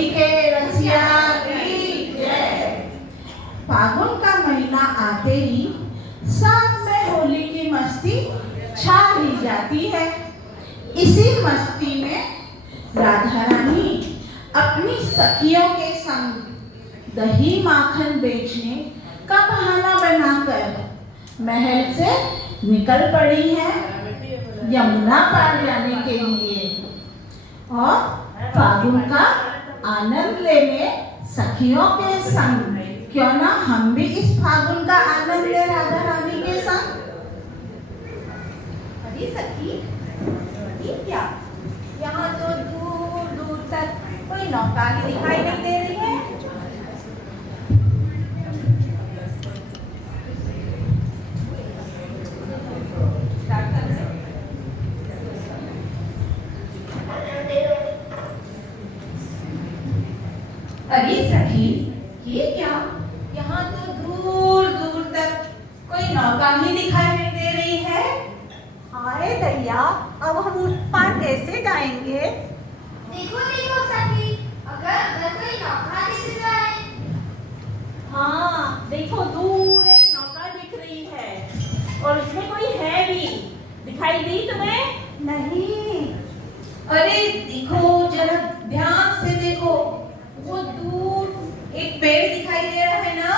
होली के रसिया की जय। फागुन का महीना आते ही सब में होली की मस्ती छा ही जाती है। इसी मस्ती में राधा रानी अपनी सखियों के संग दही माखन बेचने का बहाना बनाकर महल से निकल पड़ी है यमुना पार जाने के लिए और फागुन का आनंद लेने सखियों के संग। क्यों ना हम भी इस फागुन का आनंद ले राधा रानी के संग। अरे सखी, ये क्या? यहाँ तो दूर दूर तक कोई नौका ही दिखाई नहीं दे रही है। अरे सखी, ये क्या? यहाँ तो दूर दूर तक कोई नौका ही दिखाई नहीं दे रही है। हाय दैया, अब हम उस पार कैसे जाएंगे? देखो देखो सखी, अगर कोई नौका दिख जाए। हाँ, देखो दूर एक नौका दिख रही है और उसमें कोई है भी। दिखाई दी तुम्हें? नहीं। अरे देखो, जरा ध्यान से देखो, वो दूर एक पेड़ दिखाई दे रहा है ना,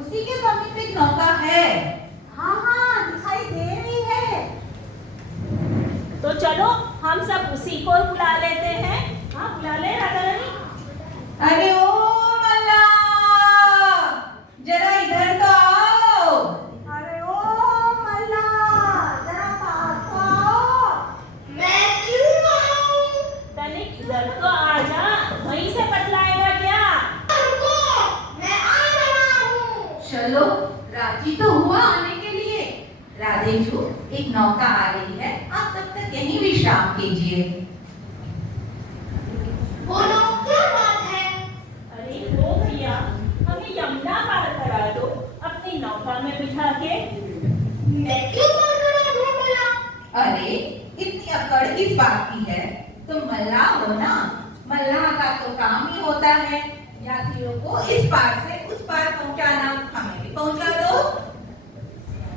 उसी के समीप एक नौका है। हाँ हाँ, दिखाई दे रही है। तो चलो हम सब उसी को बुला लेते हैं। हाँ, बुला ले राधा रानी। अरे ओ मल्ला, जरा इधर तो आओ। अरे ओ मल्ला, जरा पास तो आओ। मैं क्यों आऊं? तनिक इधर तो आ जा, वहीं से बतलाएगा क्या? रुको, मैं आ रहा हूँ। चलो, राजी तो हुआ आने के लिए। राधेजू, एक नौका आ रही है, आप तब तक यहीं विश्राम कीजिए। बोलो क्या बात है? अरे वो भैया, हमें यमुना पार करा दो अपनी नौका में बिठा के। मैं क्यों पार करा दूं भला? अरे इतनी अकड़ किस बात की है? तुम मल्लाह हो ना, मल्लाह का तो काम ही होता है यात्रियों को इस पार से उस पार पहुंचाना। हमें भी पहुंचा दो।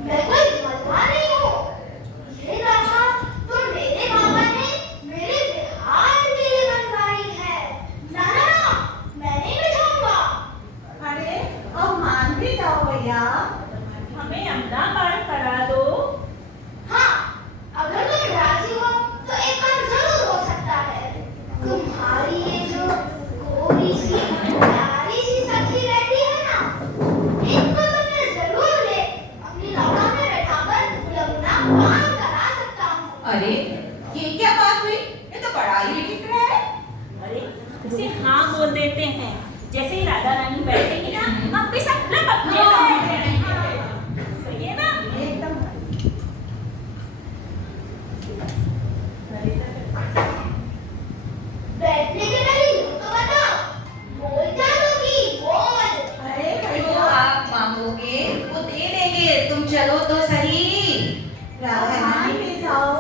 मैं कोई मल्लाह नहीं हूँ। ये राधा तो मेरे बाबा ने मेरे बिहार के लिए बनवाई है। ना ना ना, मैं नहीं बिठाऊंगा। अरे अब मान भी जाओ भैया। हमें यमुना पार करा दो। हाँ, अगर तुम राजी हो तो एक काम जरूर हो सकता है। तुम्हारी ये जो गोरी सी प्यारी सी सखी रहती है ना, इनको तो मैं जरूर ले अपनी नौका में बैठाकर यमुना पार करा सकता हूँ। अरे ये क्या बात हुई? ये तो बड़ा ही विचित्र है। अरे उसे हाँ बोल देते हैं। जैसे ही राधा रानी बैठेंगी ना, हम भी सब लपक के बैठ जाएंगे। सही है ना? एकदम। बैठने के पहले यूं तो बताओ, बोल क्या दोगी? बोल। अरे जो भैया, आप मांगोगे वो दे देंगे, तुम चलो तो सही। राधा मान रानी, भी जाओ।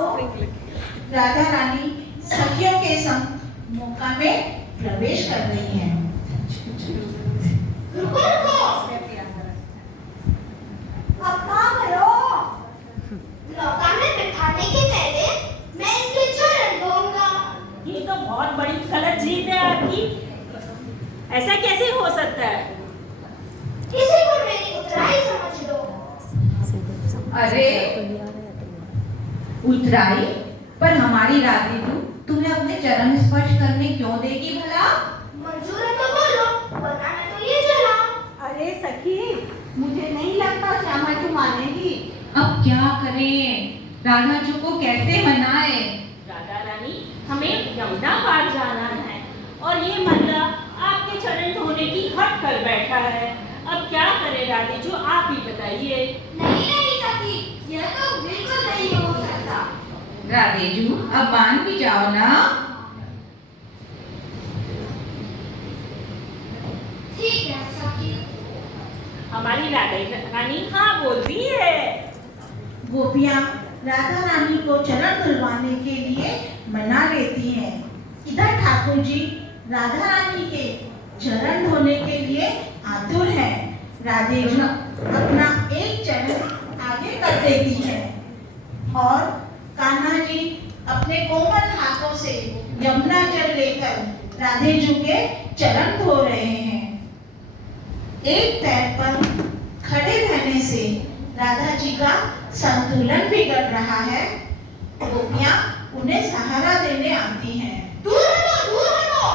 राधा रानी सखियों के संग नौका में प्रवेश कर रही हैं। रुको रुको, अब कहाँ करो? नौका में बिठाने के पहले मैं इनके चरण धोऊंगा। ये तो बहुत बड़ी गलत जीत है आपकी। ऐसा कैसे हो सकता है? किसी को मेरी उतराई समझ लो। अरे उतराई? पर हमारी राधेजू तुम्हें अपने चरण स्पर्श करने क्यों देगी भला? मंजूर है तो बोलो, वरना मैं तो ये चला। अरे सखी, मुझे नहीं लगता श्यामा तू मानेगी। अब क्या करें? राधाजू को कैसे मनाए? राधा रानी, हमें यमुना पार जाना है और ये मल्ला आपके चरण धोने की हट कर बैठा है। अब क्या करें राधेजू, आप ही बताइए। नहीं नहीं सखी, यह तो बिल्कुल नहीं हो सकता। राधेजू, अब मान भी जाओ ना। ठीक है सखी। हमारी राधा रानी हाँ बोलती है। गोपियां राधा रानी को चरण धुलवाने के लिए मना लेती हैं। इधर ठाकुर जी, राधा रानी के चरण धोने के लिए आतुर है। राधे जी अपना एक चरण आगे कर देती है और कान्हा जी अपने कोमल हाथों से यमुना जल लेकर राधे जी के चरण धो रहे हैं। एक पैर पर खड़े रहने से राधा जी का संतुलन बिगड़ रहा है। गोपियां उन्हें सहारा देने आती हैं। दूर हटो।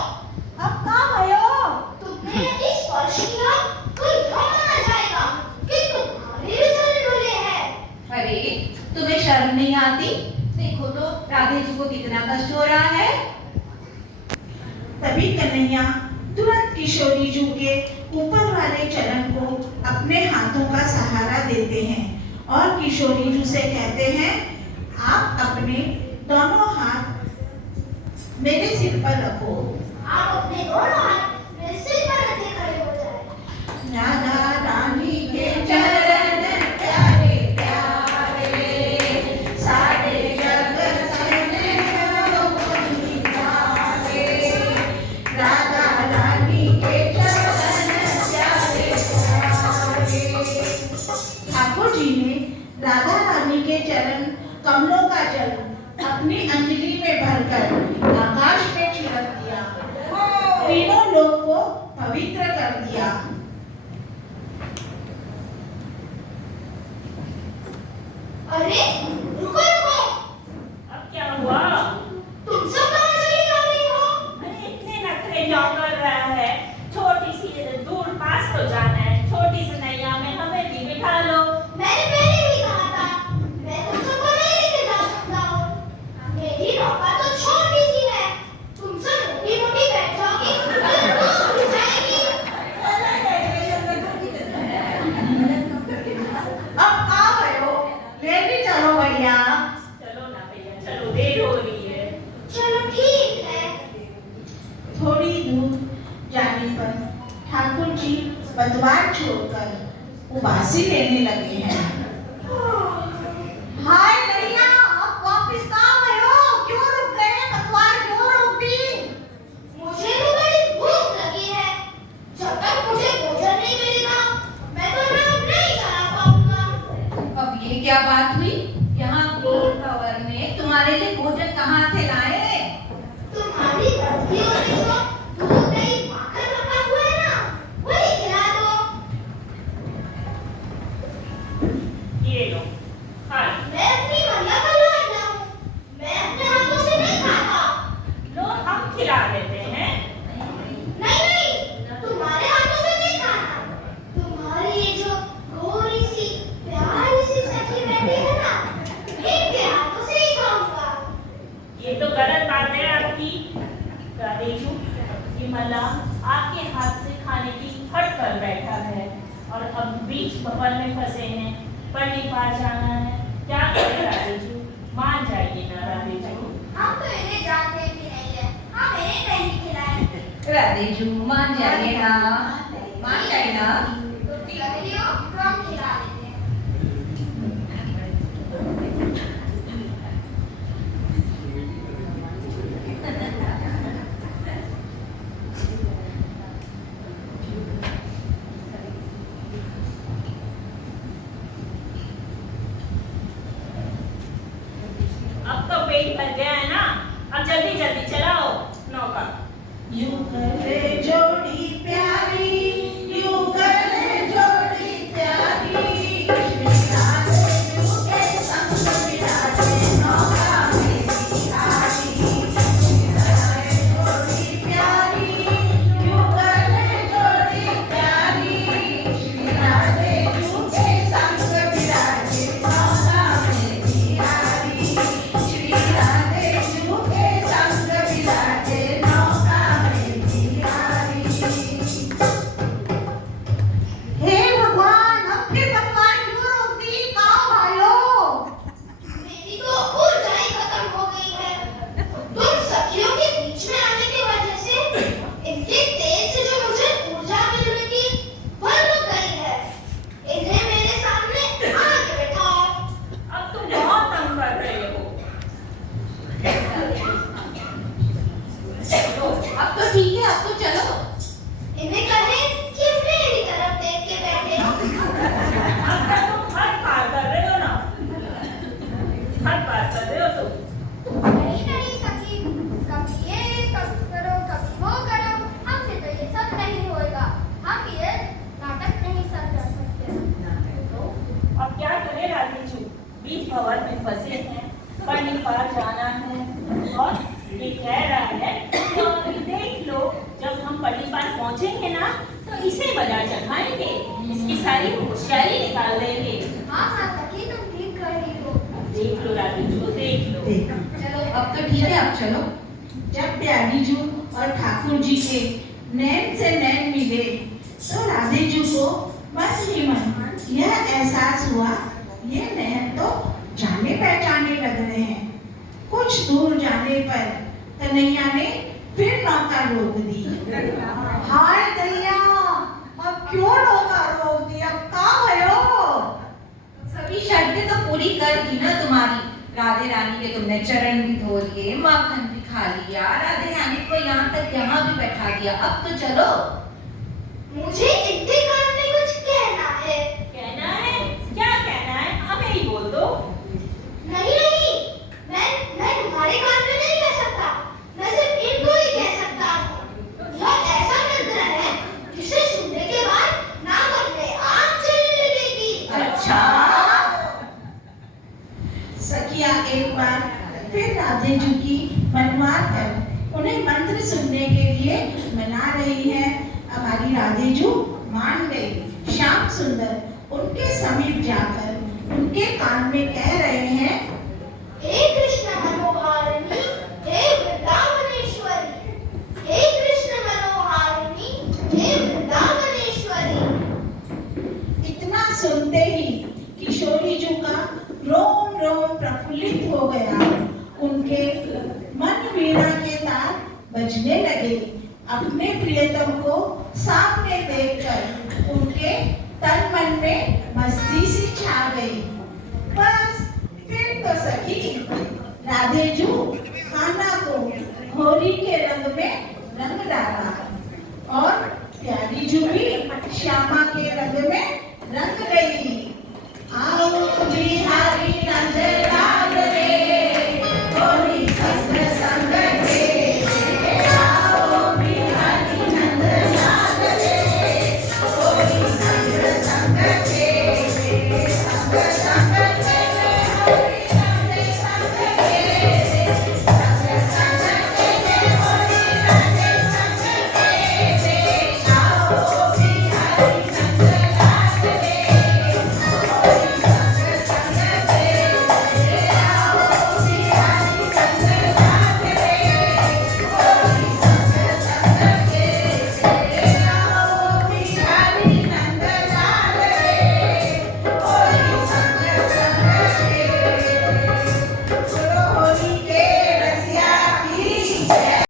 अब कहाँ भयो? तुमने यदि स्पर्श किया तो यह माना जाएगा कि तुम्हारे भी चरण डोले हैं। अरे तुम्हें शर्म नहीं आती? देखो तो राधे जी को कितना कष्ट हो रहा है। तभी कन्हैया तुरंत किशोरी जी के ऊपर वाले चरण को अपने हाथों का सहारा देते हैं और किशोरी जी से कहते हैं, आप अपने दोनों हाथ मेरे सिर पर रखो। आप अपने दोनों हाथ मेरे सिर पर रखे खड़े हो जाएं। राधा रानी के चरण प्यारे प्यारे, सारे जगत से हो निहारे। राधा रानी के चरण प्यारे प्यारे। ठाकुर जी ने राधा रानी के चरण कमलों का जल अपनी अंजलि में भरकर आकाश में छिड़क दिया। तीनों लोग को पवित्र कर दिया। अरे रुको। अब क्या हुआ? तुम सब कहाँ चली जा रही हो? अरे इतने नखरे क्यों कर रहा है? छोटी सी दूर पास तो जाना है, छोटी सी नैया में हमें भी बिठा लो। मैंने पहले भी कहा था, मैं तुम सबको नहीं लेके जा सकता हूँ। मेरी नौका तो छोटी सी है। तुम सब मोटी-मोटी बैठ जाओगी तो डूब भी जाएगी। अब आ गए हो, ले भी चलो भैया। चलो ना भैया, चलो, देर हो रही है। चलो ठीक है। थोड़ी दूर जाने पर ठाकुर जी पतवार छोड़कर उबासी लेने लगे हैं। हाय नैया, अब वापिस कहाँ गए हो? क्यों रुक गए? पतवार क्यों रोक दी? मुझे तो बड़ी भूख लगी है। जब तक मुझे भोजन नहीं मिलेगा, मैं तो नाव नहीं चला पाऊंगा। अब ये क्या बात हुई? यहाँ क्रूर कंवर ने तुम्हारे लिए भोजन कहाँ से लाए? तुम्हारी लड़कियों ने जो दूध दही माखन रखा हुआ है ना, वही खिला दो। ये लो, हाँ मैं अपनी मैया का लाडला हूँ। मैं अपने हाथों से नहीं खाता। लो, हम खिला देते हैं। नहीं, तुम्हारे हाथों से नहीं खाना। तुम्हारी ये जो गोरी सी प्यारी सी सखी बैठी है ना, इनके हाथों से ही खाऊंगा। ये तो गलत बात है आपकी। राधेशु, ये मल्ला आपके हाथ से खाने की हट कर बैठा है और अब बीच भवन में फंसे हैं, पल्ली पार जाना है। क्या करें राधेशु? मान जाइए ना राधेशु। हम तो इन्हें जानते भी नहीं है। हम इन्हें नहीं खिलाएंगे। राधे जी मान जाइए ना, मान जाइए ना। तुम खिलाती हो, तो हम खिला देते हैं। अब तो पेट भर गया है ना, अब जल्दी जल्दी चलाओ नौका। यूं करे जोड़ी प्यारी, यूं करे जोड़ी प्यारी। राधे जी के संग विराजे नौका में बिहारी। करे जोड़ी प्यारी, यूं करे जोड़ी प्यारी। राधे जी के संग विराजे नौका में बिहारी। श्री राधे जी के संग विराजे नौका में बिहारी। अगली बार पहुंचेंगे ना तो इसे बाजार चढ़ाएंगे, इसकी सारी होशियारी निकाल देंगे। हाँ हाँ सखी, तुम ठीक कर रही हो। देख लो राधे जो, देख लो। चलो अब तो ठीक है, अब चलो। जब प्यारीजू और ठाकुर जी के नैन से नैन मिले तो राधेजू को मन ही मन यह एहसास हुआ, ये नैन तो जाने पहचाने लग रहे हैं। कुछ दूर जाने पर कन्हैया ने फिर नौका रोक दी। हाय दैया, अब क्यों नौका रोक दी? अब कहाँ भयो? सभी शर्तें तो पूरी कर दी ना तुम्हारी। राधे रानी के तुमने चरण भी धो लिए, माखन भी खा लिया, राधे रानी को यहाँ तक यहाँ भी बैठा दिया। अब तो चलो। मुझे इंतजार में कुछ कहना है। कहना है? क्या कहना है? हमें ही बोल दो। नहीं नहीं, मैं तुम्हारे कान में नहीं कह सकता, मैं सिर्फ इनको ही कह सकता हूँ। यह ऐसा मंत्र है जिसे सुनने के बाद नाक में आग चलने लगेगी। अच्छा। सखिया एक बार फिर राधेजू की मनमार कर उन्हें मंत्र सुनने के लिए मना रही है। हमारी राधेजू मान गई। श्याम सुंदर उनके समीप जाकर उनके कान में कह रहे हैं, हे कृष्ण मनोहारिणी, हे वृंदावनेश्वरी, हे कृष्ण मनोहारिणी, हे वृंदावनेश्वरी। इतना सुनते ही किशोरीजू का रोम रोम प्रफुल्लित हो गया। उनके मन वीणा के तार बजने लगे। अपने प्रियतम को सामने देखकर उनके तन मन में मस्ती सी छा गई। बस फिर तो सखी राधेजू खाना को होली के रंग में रंग डाला और प्यारीजू भी श्यामा के रंग में